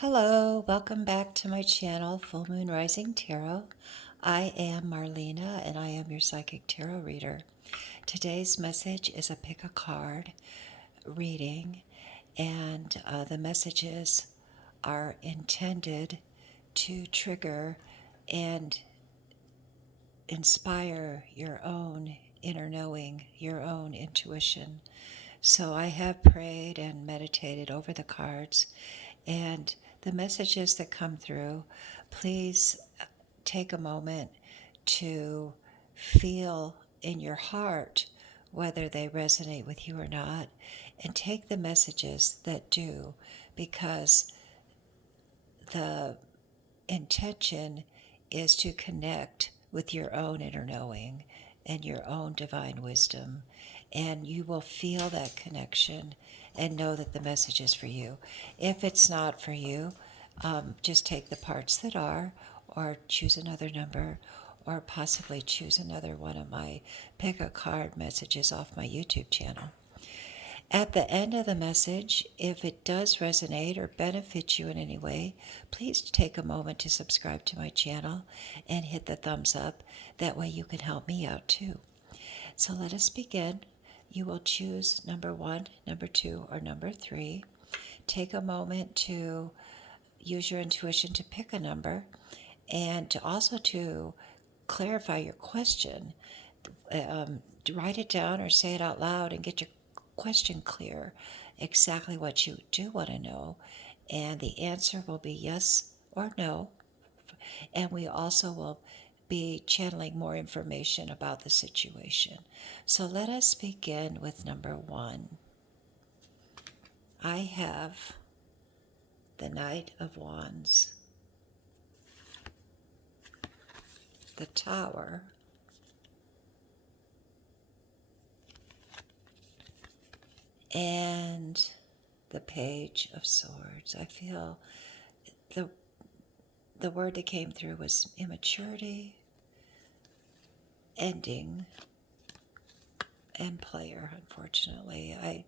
Hello, welcome back to my channel, Full Moon Rising Tarot. I am Marlena and I am your psychic tarot reader. Today's message is a pick a card reading, and the messages are intended to trigger and inspire your own inner knowing, your own intuition. So I have prayed and meditated over the cards, and the messages that come through, please take a moment to feel in your heart whether they resonate with you or not, and take the messages that do, because the intention is to connect with your own inner knowing and your own divine wisdom, and you will feel that connection and know that the message is for you. If it's not for you, just take the parts that are, or choose another number, or possibly choose another one of my pick a card messages off my YouTube channel. At the end of the message, if it does resonate or benefit you in any way, please take a moment to subscribe to my channel and hit the thumbs up. That way you can help me out too. So let us begin. You will choose number 1, number 2, or number 3. Take a moment to use your intuition to pick a number, and to clarify your question. Write it down or say it out loud and get your question clear, exactly what you do want to know, and the answer will be yes or no. And we also will be channeling more information about the situation. So let us begin with number 1. I have the Knight of Wands, the Tower, and the Page of Swords. I feel the word that came through was immaturity, ending, and player. Unfortunately, I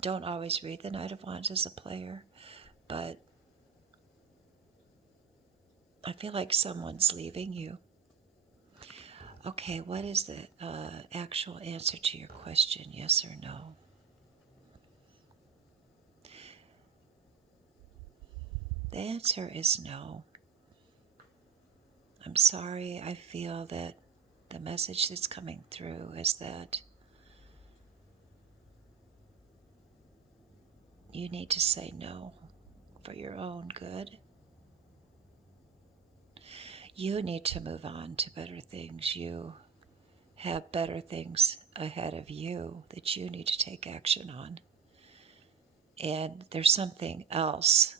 don't always read the Knight of Wands as a player, but I feel like someone's leaving you. Okay, what is the actual answer to your question, yes or no? The answer is no. I'm sorry, I feel that the message that's coming through is that you need to say no for your own good. You need to move on to better things. You have better things ahead of you that you need to take action on. And there's something else.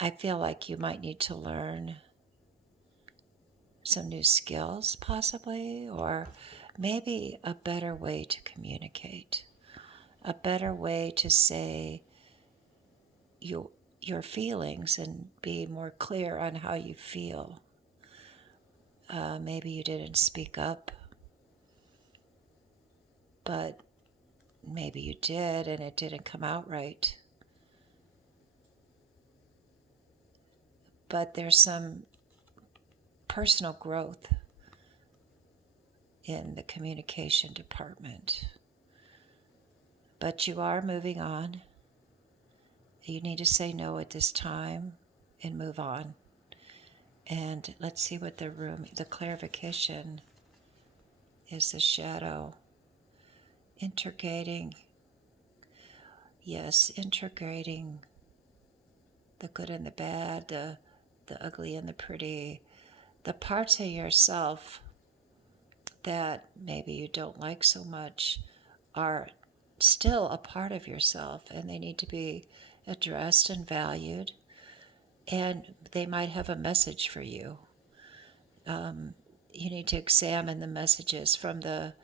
I feel like you might need to learn some new skills, possibly, or maybe a better way to communicate, a better way to say your feelings and be more clear on how you feel. Maybe you didn't speak up, but maybe you did and it didn't come out right. But there's some personal growth in the communication department. But you are moving on. You need to say no at this time and move on. And let's see what the clarification is. The shadow. Integrating. Yes, integrating the good and the bad, the ugly and the pretty, the parts of yourself that maybe you don't like so much are still a part of yourself, and they need to be addressed and valued, and they might have a message for you. You need to examine the messages from the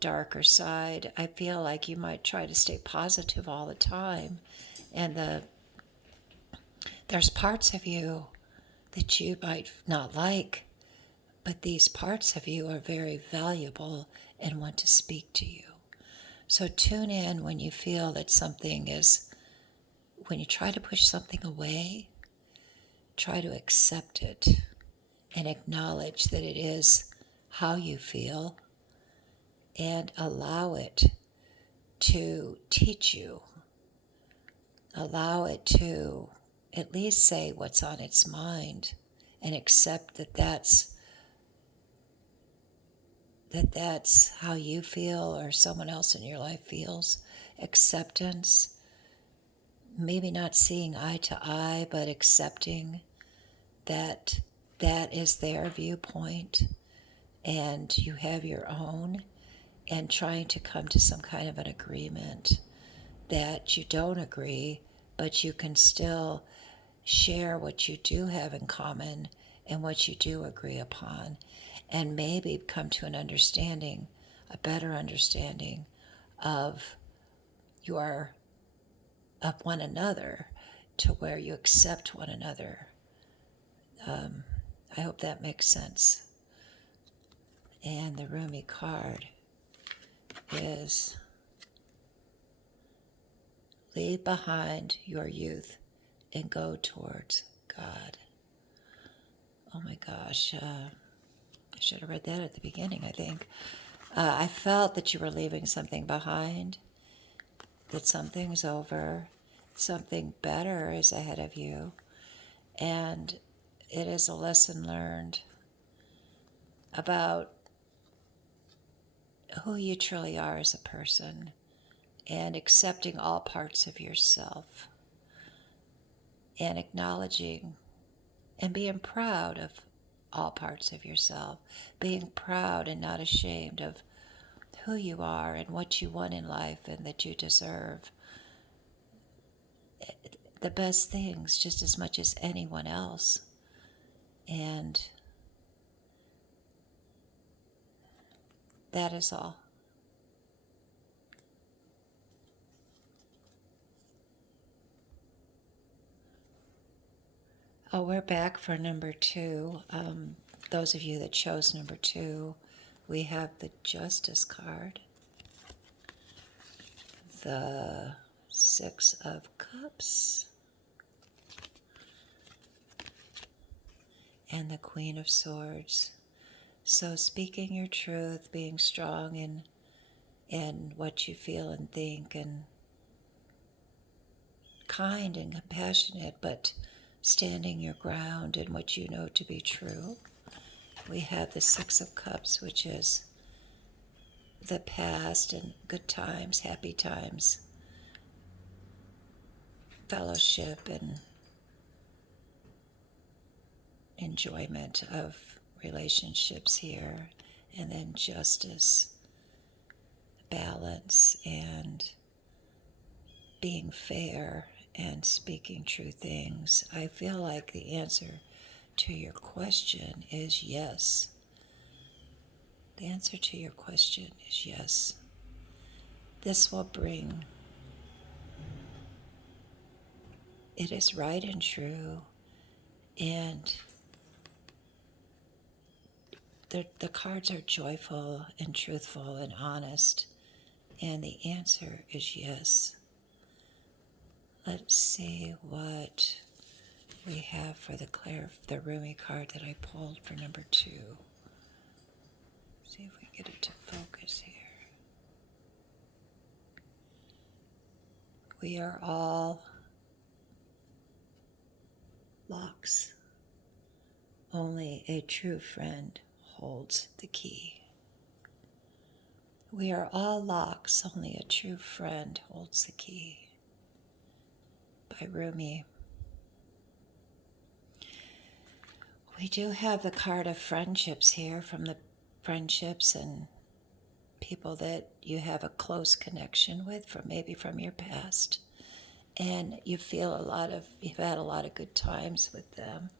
darker side. I feel like you might try to stay positive all the time, and there's parts of you that you might not like, but these parts of you are very valuable and want to speak to you. So tune in when you feel that something is when you try to push something away, try to accept it and acknowledge that it is how you feel and allow it to teach you. Allow it to at least say what's on its mind and accept that that's how you feel or someone else in your life feels. Acceptance, maybe not seeing eye to eye, but accepting that that is their viewpoint and you have your own, and trying to come to some kind of an agreement that you don't agree, but you can still share what you do have in common and what you do agree upon, and maybe come to an understanding, a better understanding of one another, to where you accept one another. I hope that makes sense. And the Rumi card is leave behind your youth and go towards God. Oh my gosh, I should have read that at the beginning, I think. I felt that you were leaving something behind, that something's over, something better is ahead of you, and it is a lesson learned about who you truly are as a person and accepting all parts of yourself and acknowledging and being proud of all parts of yourself, being proud and not ashamed of who you are and what you want in life, and that you deserve the best things just as much as anyone else. And that is all. Oh, we're back for number 2. Those of you that chose number 2, we have the Justice card, the 6 of Cups, and the Queen of Swords. So speaking your truth, being strong in what you feel and think, and kind and compassionate, but standing your ground in what you know to be true. We have the 6 of Cups, which is the past and good times, happy times, fellowship and enjoyment of relationships here. And then justice, balance, and being fair and speaking true things. I feel like the answer to your question is yes. The answer to your question is yes. This will bring, it is right and true, and the cards are joyful and truthful and honest, and the answer is yes. Let's see what we have for the Rumi card that I pulled for number 2. See if we can get it to focus here. We are all locks. Only a true friend holds the key. We are all locks, only a true friend holds the key. By Rumi. We do have the card of friendships here, from the friendships and people that you have a close connection with, maybe from your past, and you've had a lot of good times with them.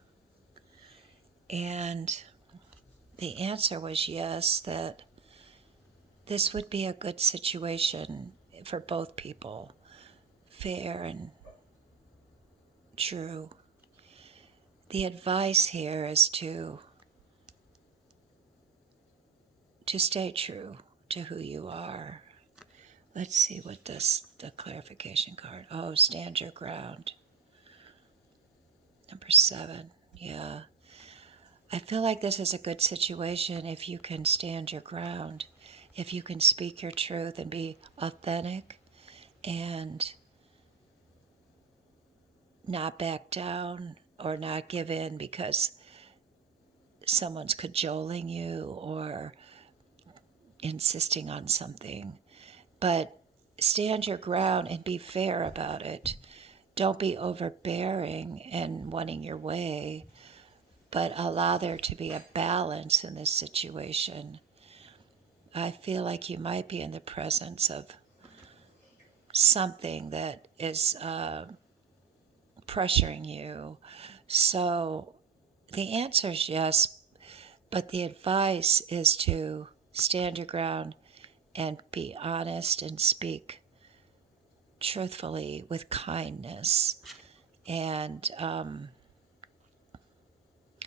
And the answer was yes, that this would be a good situation for both people, fair and true. The advice here is to stay true to who you are. Let's see what the clarification card. Oh, stand your ground. Number 7. Yeah. I feel like this is a good situation if you can stand your ground, if you can speak your truth and be authentic and not back down or not give in because someone's cajoling you or insisting on something. But stand your ground and be fair about it. Don't be overbearing and wanting your way, but allow there to be a balance in this situation. I feel like you might be in the presence of something that is pressuring you. So the answer is yes, but the advice is to stand your ground and be honest and speak truthfully with kindness. And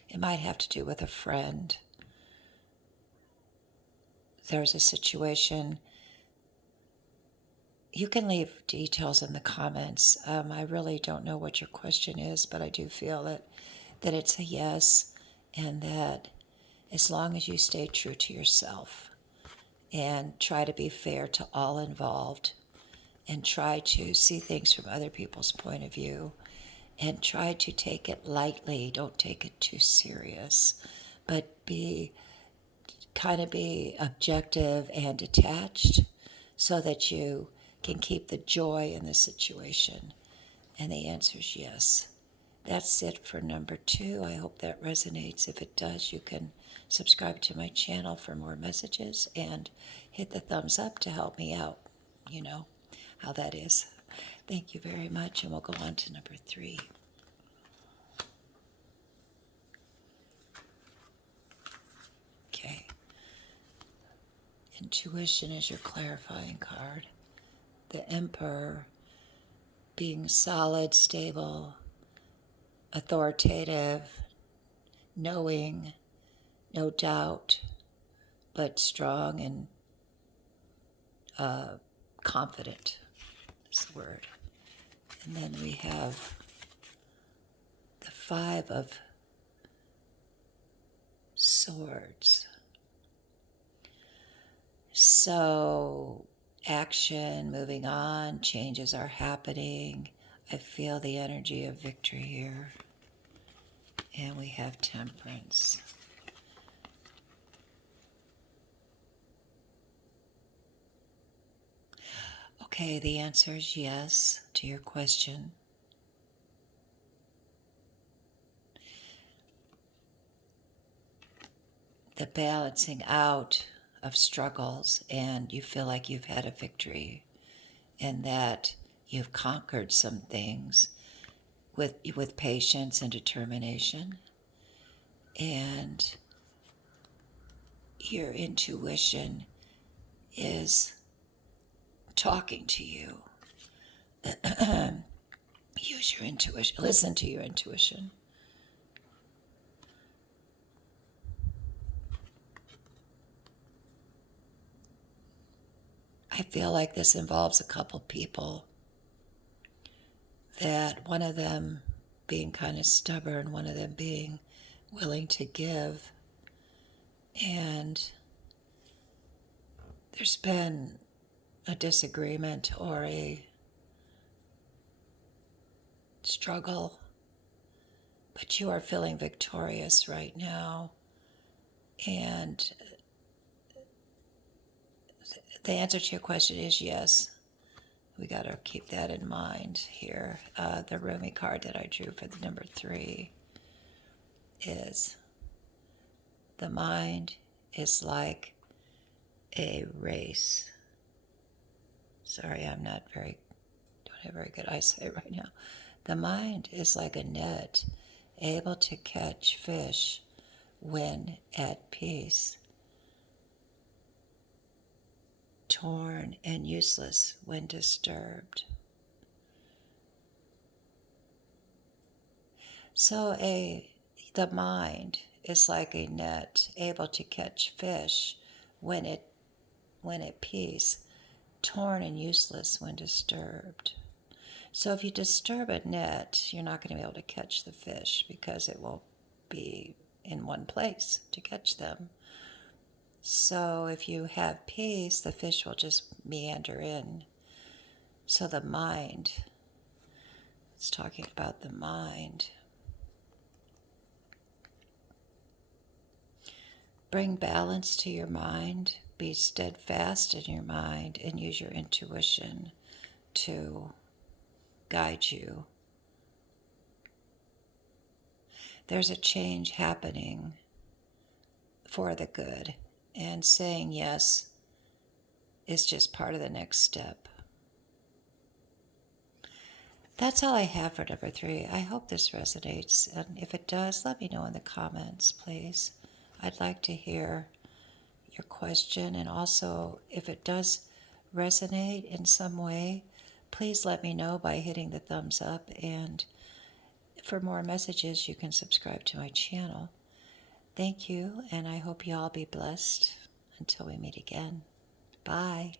it might have to do with a friend. There's a situation. You can leave details in the comments. I really don't know what your question is, but I do feel that it's a yes, and that as long as you stay true to yourself and try to be fair to all involved and try to see things from other people's point of view and try to take it lightly, don't take it too serious, but be objective and detached so that you can keep the joy in the situation. And the answer is yes. That's it for number 2. I hope that resonates. If it does, you can subscribe to my channel for more messages and hit the thumbs up to help me out. You know how that is. Thank you very much, and we'll go on to number 3. Okay. Intuition is your clarifying card. The Emperor, being solid, stable, authoritative, knowing, no doubt, but strong and confident is the word. And then we have the 5 of Swords. So action, moving on, changes are happening. I feel the energy of victory here. And we have Temperance. Okay, the answer is yes to your question. The balancing out of struggles, and you feel like you've had a victory and that you've conquered some things with patience and determination. And your intuition is talking to you. Use your intuition. Listen to your intuition. I feel like this involves a couple people, that one of them being kind of stubborn, one of them being willing to give. And there's been a disagreement or a struggle, but you are feeling victorious right now. And the answer to your question is yes. We got to keep that in mind here. The Rumi card that I drew for the number 3 is the mind is like a race. Sorry, don't have very good eyesight right now. The mind is like a net, able to catch fish when at peace, torn and useless when disturbed. So the mind is like a net, able to catch fish when at peace, torn and useless when disturbed. So if you disturb a net, you're not going to be able to catch the fish because it won't be in one place to catch them. So if you have peace, the fish will just meander in. So the mind, it's talking about the mind. Bring balance to your mind. Be steadfast in your mind and use your intuition to guide you. There's a change happening for the good, and saying yes is just part of the next step. That's all I have for number 3. I hope this resonates, and if it does, let me know in the comments, please. I'd like to hear your question, and also if it does resonate in some way, please let me know by hitting the thumbs up, and for more messages you can subscribe to my channel. Thank you, and I hope you all be blessed until we meet again. Bye.